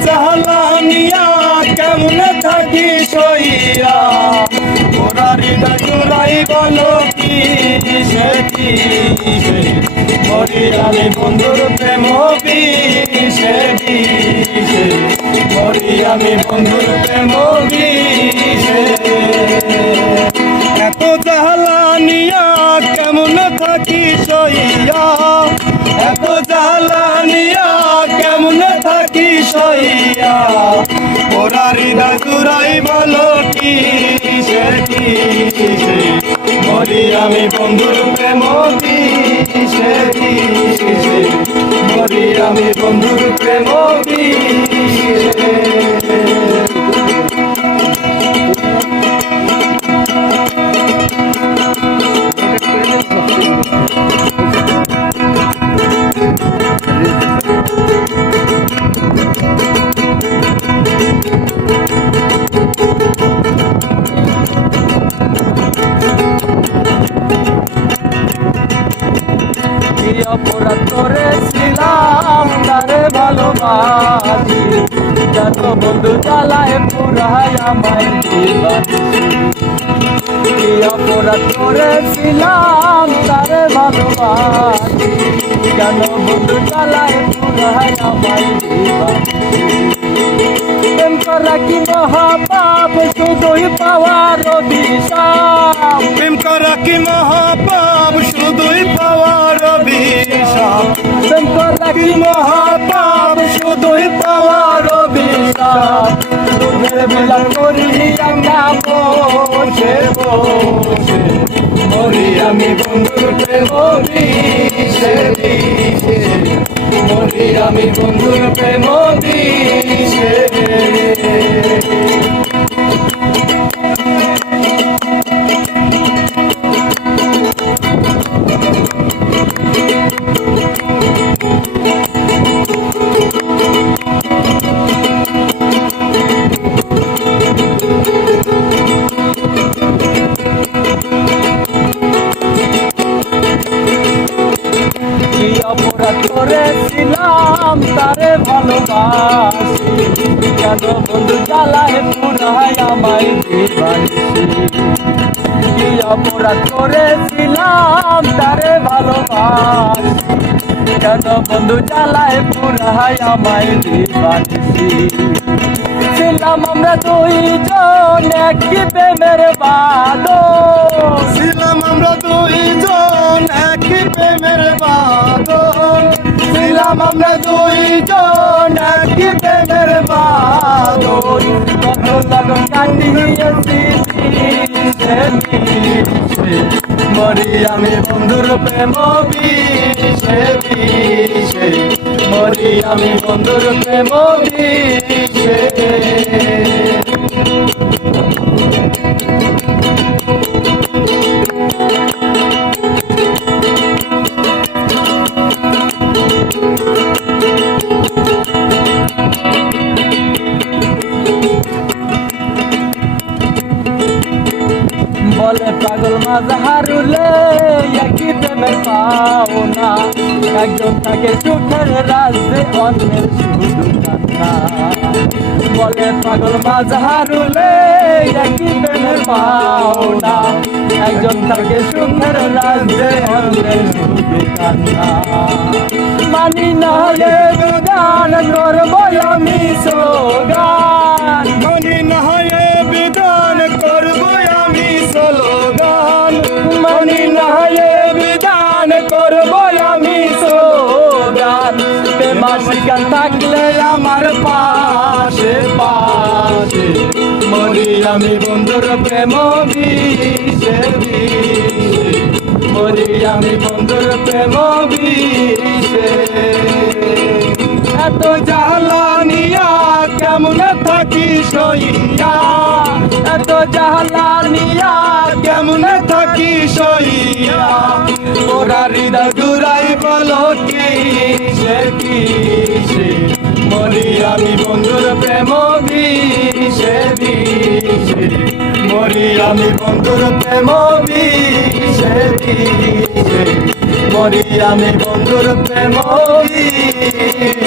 জ্বালানিয়া কেমনে থাকি সইয়া ওরা হৃদয় জুড়াই বলো কি সে মরি আমি বন্ধুর প্রেম বিষে মরি আমি বন্ধুর প্রেম বিষে এত জ্বালানিয়া কেমন থাকি সইয়া এত জ্বালানিয়া কেমন থাকি সইয়া ওরা হৃদয় জুড়াই বলো কি সে মরি আমি বন্ধুর প্রেম বিষে মরি আমি বন্ধুর প্রেম বিষে অপরাধ করেছিলাম তারে ভালোবাসি যেন বন্ধু জ্বালায় পুরাই আমায় দিবানি অপরাধ করেছিলাম তারে ভালোবাসি যেন বন্ধু জ্বালায় পুরাই আমায় দিবানি প্রেম করা কি মহাপাপ শুধুই পাওয়ার অভিশাপ প্রেম করা কি মহাপাপ শুধুই পাওয়ার অভিশাপ প্রেম করা কি মহাপাপ শুধুই পাওয়ার অভিশাপ তোদের মিলন করি আমরা বসে বসে মরি আমি বন্ধুর প্রেম বিষে মরি আমি বন্ধুর প্রেম বিষে অপরাধ করেছিলাম তারে ভালোবাসি কেন বন্ধু জ্বালায় পুরাই আমায় দিবানিসি অপরাধ করেছিলাম তারে ভালোবাসি কেন বন্ধু জ্বালায় পুরাই আমায় দিবানিসি ছিলাম আমরা দুইজন একই প্রেমের বাঁধন ছিলাম আমরা দুইজন একই প্রেমের বাঁধন ছিলাম আমরা দুইজন একই প্রেমের বাঁধন কত লগন কাটিয়েছি মরি আমি বন্ধুর প্রেম বিষে মরি আমি বন্ধুর প্রেম বিষে বলে পাগল মাঝহারুলে একই প্রেমের পাওনা একজন থাকে সুখের রাজ্যে অন্যের শুধু কান্না বলে পাগল মাঝহারুলে একই প্রেমের পাওনা একজন থাকে সুখের রাজ্যে অন্যের শুধু কান্না মানি না রে বিধান করবো আমি স্লোগান মানি না রে বিধান করবো আমি স্লোগান মানি না রে বিধান করবো আমি স্লোগান প্রেমাশিকান থাকলে আমার পাশে পাশে মরি আমি বন্ধুর প্রেম বিষে মরি আমি বন্ধুর প্রেম বিষে এত জ্বালানিয়া কেমন থাকি সইয়া এত জ্বালানিয়া কেমন থাকি সইয়া ওরা হৃদয় জুড়াই বলো কি সে মরি আমি বন্ধুর প্রেম বিষে মরি আমি বন্ধুর প্রেম বিষে মরি আমি বন্ধুর প্রেম বিষে